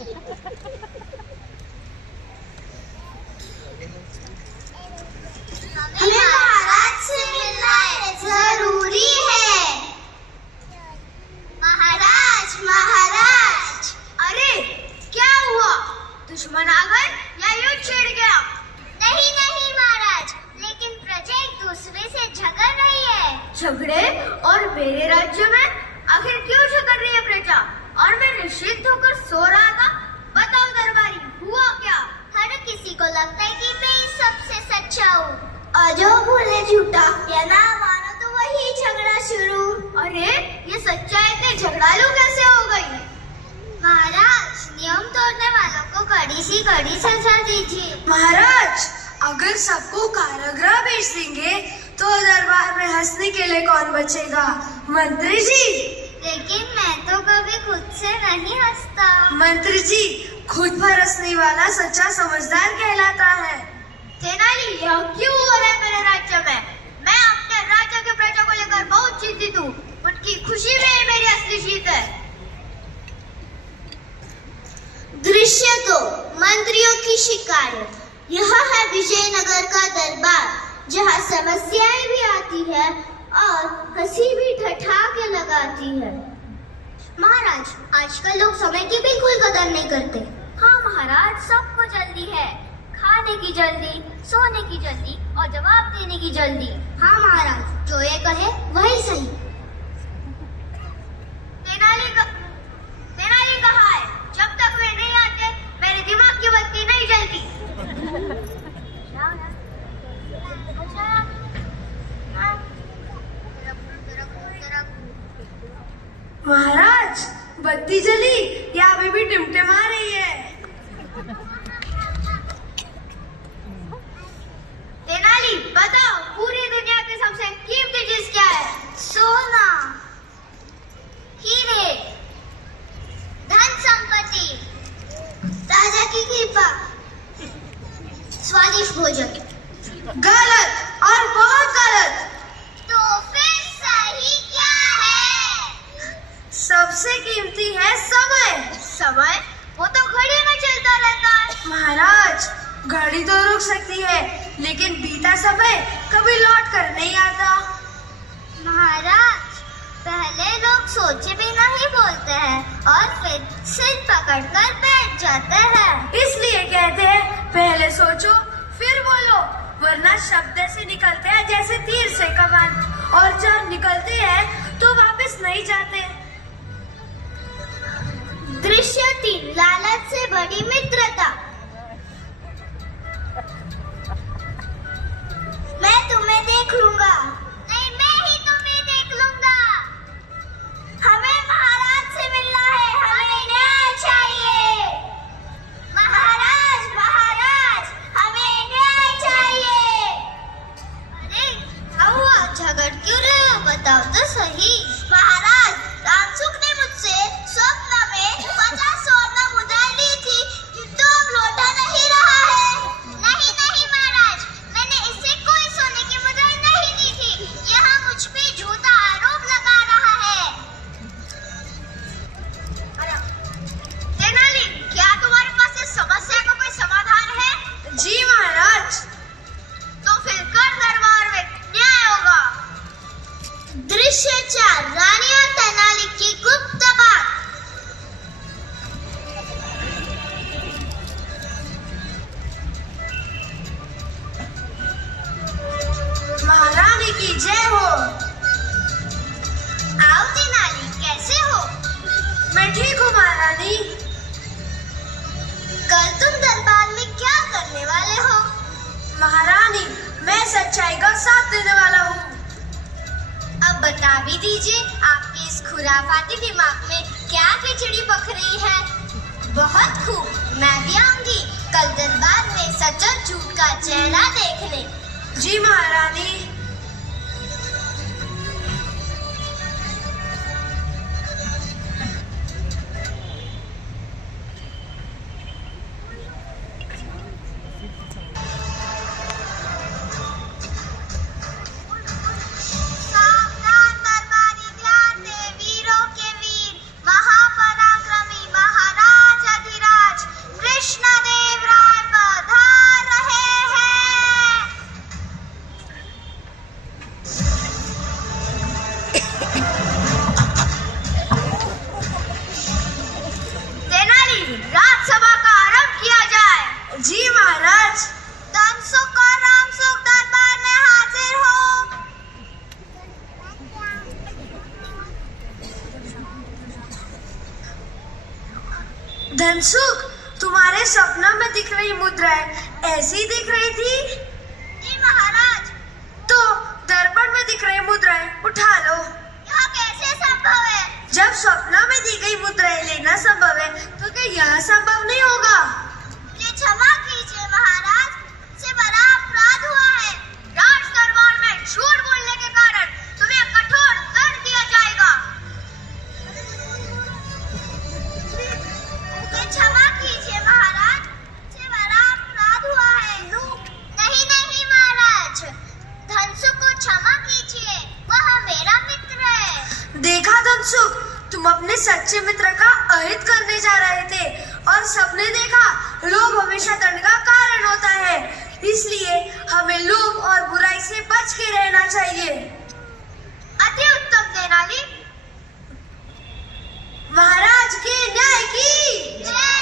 हमें महाराज से मिलना जरूरी है। महाराज महाराज। अरे क्या हुआ? दुश्मन आ गए या युद्ध छिड़ गया? नहीं नहीं महाराज, लेकिन प्रजा एक दूसरे से झगड़ रही है। झगड़े? और मेरे राज्य में आखिर क्यों झगड़ रही है प्रजा? और मैं निश्चिंत होकर सो रहा था। बताओ दरबारी, हुआ क्या? हर किसी को लगता है कि मैं इस सबसे सच्चा हूँ। अजो बोले झूठा या ना मानो तो वही झगड़ा शुरू। अरे ये सच्चाई इतने झगड़ालू कैसे हो गई? महाराज, नियम तोड़ने वालों को कड़ी सी कड़ी सजा दीजिए। महाराज, अगर सबको कारागृह भेज देंगे तो दरबार में हंसने के लिए कौन बचेगा? मंत्री जी। लेकिन मैं तो कभी खुद से नहीं हंसता। मंत्री जी, खुद पर हंसने वाला सच्चा समझदार कहलाता है। तेनाली, यह क्यों हो रहा है मेरे राज्य में? मैं अपने राज्य के प्रजा को लेकर बहुत चिंतित हूँ। उनकी खुशी में ही मेरी असली जीत है। दृश्य 2, मंत्रियों की शिकायत। यह है विजयनगर का दरबार, जहाँ समस्याएं भी आती है और हंसी भी ठठाके लगाती है। महाराज, आजकल लोग समय की बिल्कुल कदर नहीं करते। हाँ महाराज, सबको जल्दी है। खाने की जल्दी, सोने की जल्दी और जवाब देने की जल्दी। हाँ महाराज, जो ये कहे वही सही। तेनाली कहाँ है? जब तक वे नहीं आते मेरे दिमाग की बत्ती नहीं जलती। महाराज, बत्ती जली या अभी भी टिमटिमा रही है? तेनाली, बताओ पूरी दुनिया की सबसे कीमती चीज क्या है? सोना, हीरे, धन संपत्ति, राजा की कृपा, स्वादिष्ट भोजन। गलत, और बहुत गलत। तो फिर सही क्या है? सबसे कीमती है समय। समय? वो तो घड़ी में चलता रहता है। महाराज, घड़ी तो रुक सकती है, लेकिन बीता समय कभी लौट कर नहीं आता। महाराज, पहले लोग सोचे बिना ही बोलते हैं और फिर सिर पकड़कर बैठ जाते हैं। इसलिए कहते हैं, पहले सोचो फिर बोलो, वरना शब्द ऐसे निकलते हैं जैसे तीर से कमान, और जब निकलते हैं तो वापस नहीं जाते। दृश्य 3, लालच से बड़ी मित्रता। मैं तुम्हें देख लूंगा। नहीं, मैं ही तुम्हें देख लूंगा। हमें महाराज से मिलना है, हमें न्याय चाहिए। महाराज महाराज, हमें न्याय चाहिए। अरे क्या हुआ? झगड़ क्यों रहे हो? बताओ तो सही। महाराज, रामसुख ने मुझसे स्वप्न में 50 स्वर्ण मुद्रा ली थी, किंतु अब लौटा नहीं रहा है। नहीं नहीं महाराज, मैंने इससे कोई सोने की मुद्रा नहीं ली थी। यह मुझ पे झूठा आरोप लगा रहा है। तेनाली, क्या तुम्हारे पास इस समस्या का कोई समाधान है? जी महाराज। तो फिर कर दरबार में न्याय होगा। दृश्य 4, रानी और तेनाली की गुप्त बात। महारानी की जय हो। आओ तेनाली, कैसे हो? मैं ठीक हूँ महारानी। कल तुम दरबार में क्या करने वाले हो? महारानी, मैं सच्चाई का साथ देने वाला हूँ। अब बता भी दीजिए, आपके इस खुराफाती दिमाग में क्या खिचड़ी पक रही है? बहुत खूब, मैं भी आऊंगी कल दरबार में सच और झूठ का चेहरा देखने। जी महारानी। महाराज अधिराज। धनसुख, तुम्हारे सपना में दिख रही मुद्राएं ऐसी दिख रही थी? जी महाराज। तो दर्पण में दिख रही मुद्राएं उठा लो। यह कैसे संभव है? जब सपना में दी गई मुद्राएं लेना संभव है तो क्या यह संभव नहीं होगा? मुझे क्षमा कीजिए महाराज, मुझसे बड़ा अपराध हुआ है। राज दरबार में झूठ बोलने के कारण तुम्हें कठोर दंड दिया जाएगा। मुझे क्षमा कीजिए महाराज, मुझसे बड़ा अपराध हुआ है। नहीं नहीं महाराज, धनसुख को क्षमा कीजिए, वह मेरा मित्र है। देखा धनसुख, तुम अपने सच्चे मित्र का अहित करने जा रहे थे और सबने देखा लोभ हमेशा दंड का कारण होता है, इसलिए हमें लोभ और बुराई से बच के रहना चाहिए। अति उत्तम तेनाली। महाराज के न्याय की जय।